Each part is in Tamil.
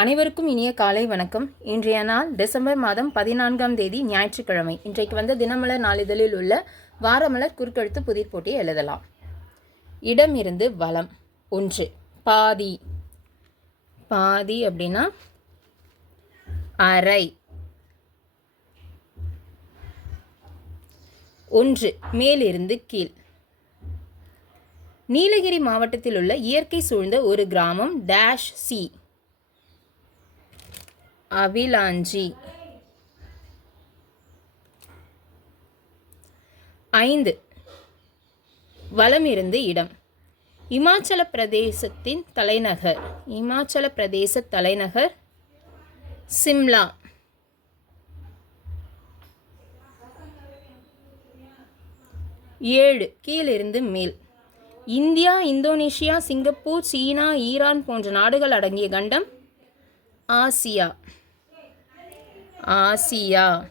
அனைவருக்கும் இனிய காலை வணக்கம். இன்றைய நாள் டிசம்பர் மாதம் பதினான்காம் தேதி ஞாயிற்றுக்கிழமை. இன்றைக்கு வந்த தினமலர் நாளிதழில் உள்ள வாரமலர் குறுக்கெழுத்து புதிர் போட்டி எழுதலாம். இடம் இருந்து வளம். ஒன்று. பாதி. பாதி அப்படின்னா அரை. ஒன்று. மேலிருந்து கீழ். நீலகிரி மாவட்டத்தில் உள்ள இயற்கை சூழ்ந்த ஒரு கிராமம் டேஷ் சி அவிலாஞ்சி. ஐந்து. வலமிருந்து இடம். இமாச்சல பிரதேசத்தின் தலைநகர். இமாச்சல பிரதேச தலைநகர் சிம்லா. ஏழு. கீழிருந்து மேல். India Indonesia Singapore China Iran போன்ற நாடுகள் அடங்கிய கண்டம் ஆசியா. ஆசியா.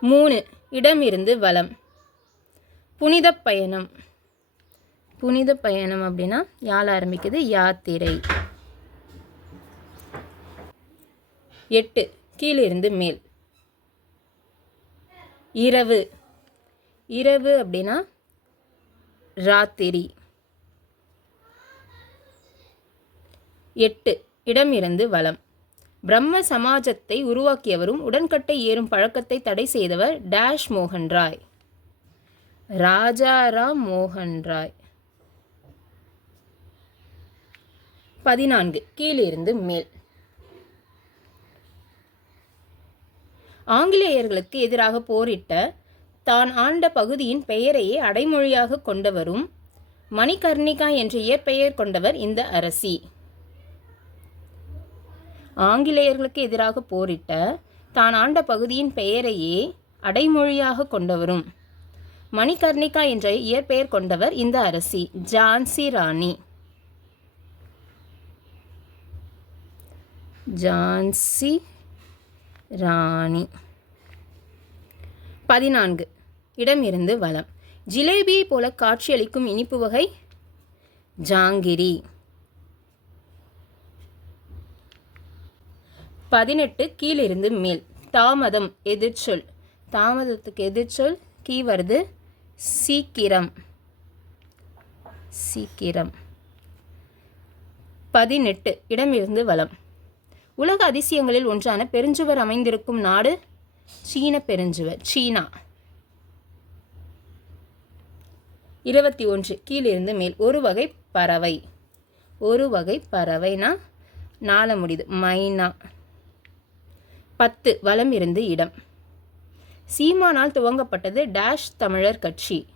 மூணு இடமிருந்து வளம் புனித பயணம். புனித பயணம் அப்படின்னா யாழ் ஆரம்பிக்குது? யாத்திரை. எட்டு கீழிருந்து மேல். இரவு. இரவு அப்படின்னா ராத்திரி. எட்டு இடமிருந்து வளம் பிரம்ம சமாஜத்தை உருவாக்கியவரும் உடன்கட்டை ஏறும் பழக்கத்தை தடை செய்தவர் டேஷ் மோகன் ராய். ராஜாராம் மோகன் ராய். பதினான்கு. கீழிருந்து மேல். ஆங்கிலேயர்களுக்கு எதிராக போரிட்ட தான் ஆண்ட பகுதியின் பெயரையே அடைமொழியாக கொண்டவரும் மணிகர்ணிகா என்ற இயற்பெயர் கொண்டவர் இந்த அரசி. ஆங்கிலேயர்களுக்கு எதிராக போரிட்ட தான் ஆண்ட பகுதியின் பெயரையே அடைமொழியாக கொண்டவரும். மணிகர்ணிகா என்ற இயற்பெயர் கொண்டவர் இந்த அரசி ஜான்சி ராணி. ஜான்சி ராணி. பதினான்கு. இடமிருந்து வளம் ஜிலேபியை போல காட்சியளிக்கும் இனிப்பு வகை ஜாங்கிரி. பதினெட்டு கீழிருந்து மேல். தாமதம் எதிர்ச்சொல். தாமதத்துக்கு எதிர்ச்சொல் கீ வருது சீக்கிரம். சீக்கிரம். பதினெட்டு இடமிருந்து வளம் உலக அதிசயங்களில் ஒன்றான பெருஞ்சுவர் அமைந்திருக்கும் நாடு சீன பெருஞ்சுவர் சீனா. இருபத்தி ஒன்று கீழிருந்து மேல். ஒரு வகை பறவை. ஒரு வகை பறவைனா நாள முடியுது. மைனா. பத்து வலம் இருந்து இடம். சீமானால் துவங்கப்பட்டது டேஷ் தமிழர் கட்சி.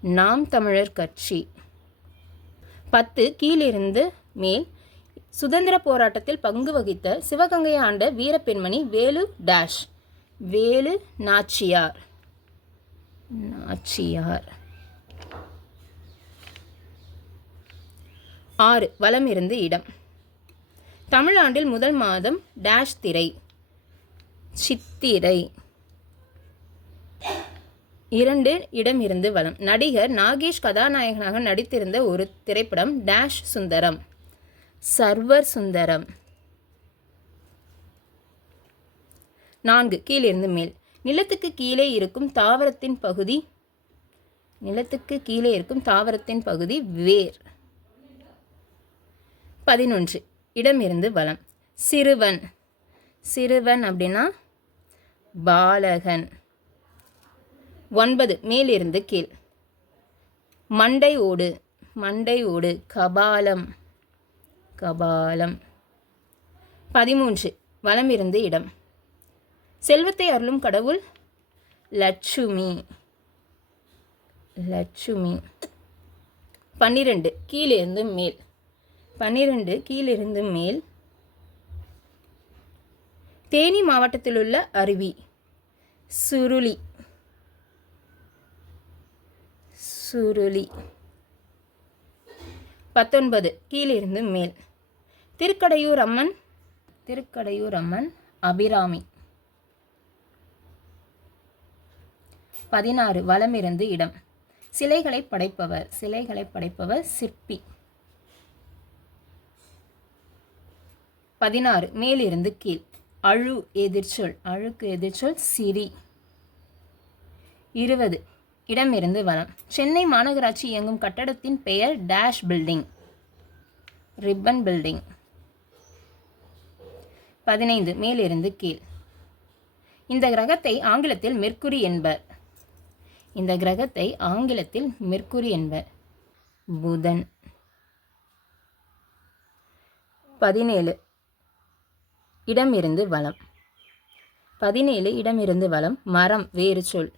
நாம் தமிழர் கட்சி. பத்து கீழிருந்து மேல். சுதந்திர போராட்டத்தில் பங்கு வகித்த சிவகங்கை ஆண்ட வீரப்பெண்மணி வேலு டேஷ். வேலு நாச்சியார். நாச்சியார். ஆறு வலம் இருந்து இடம். தமிழாண்டில் முதல் மாதம் டேஷ் திரை. சித்திரை. இரண்டு இடம் இருந்து வளம் நடிகர் நாகேஷ் கதாநாயகனாக நடித்திருந்த ஒரு திரைப்படம் டேஷ் சுந்தரம். சர்வர் சுந்தரம். நான்கு கீழிருந்து மேல். நிலத்துக்கு கீழே இருக்கும் தாவரத்தின் பகுதி நிலத்துக்கு கீழே இருக்கும் தாவரத்தின் பகுதி வேர். பதினொன்று இடமிருந்து வலம். சிறுவன். சிறுவன் அப்படின்னா பாலகன். ஒன்பது மேலிருந்து கீழ். மண்டை ஓடு மண்டை ஓடு கபாலம். கபாலம். பதிமூன்று வலமிருந்து இடம். செல்வத்தை அருளும் கடவுள் லட்சுமி. லட்சுமி. பன்னிரெண்டு கீழிருந்து மேல். பன்னிரெண்டு கீழிருந்து மேல். தேனி மாவட்டத்தில் உள்ள அருவி. சுருளி. சுருளி. பத்தொன்பது. கீழிருந்து மேல். திருக்கடையூர் அம்மன் திருக்கடையூர் அம்மன் அபிராமி. பதினாறு. வலமிருந்து இடம். சிலைகளை படைப்பவர். சிலைகளை படைப்பவர் சிற்பி. பதினாறு. மேலிருந்து கீழ். அழு எதிர்ச்சொல் அழுக்கு எதிர்ச்சொல் சிரி. இருபது இடமிருந்து வனம் சென்னை மாநகராட்சி இயங்கும் கட்டடத்தின் பெயர் டேஷ் பில்டிங். Ribbon building. பதினைந்து மேலிருந்து கீழ். இந்த கிரகத்தை ஆங்கிலத்தில் மெர்க்குரி என்பர். இந்த கிரகத்தை ஆங்கிலத்தில் மெர்க்குரி என்பர். புதன். பதினேழு இடமிருந்து வளம். பதினேழு இடமிருந்து வளம். மரம் வேறு சொல்.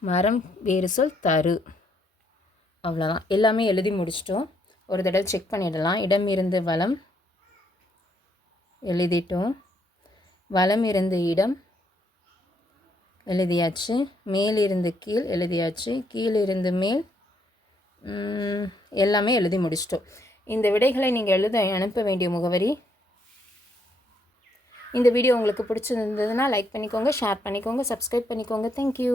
மரம் வேறு சொல் தரு. அவ்வளோதான் எல்லாமே எழுதி முடிச்சிட்டோம். ஒரு தடவை செக் பண்ணிடலாம். இடமிருந்து வளம். எழுதிட்டோம். வளம் இருந்து இடம். எழுதியாச்சு. மேலிருந்து கீழ் எழுதியாச்சு. கீழிருந்து மேல். எல்லாமே எழுதி முடிச்சிட்டோம். இந்த விடைகளை நீங்கள் எழுத அனுப்ப வேண்டிய முகவரி இந்த வீடியோ உங்களுக்கு பிடிச்சிருந்ததுன்னா லைக் பண்ணிக்கோங்க ஷேர் பண்ணிக்கோங்க சப்ஸ்கிரைப் பண்ணிக்கோங்க. தேங்க்யூ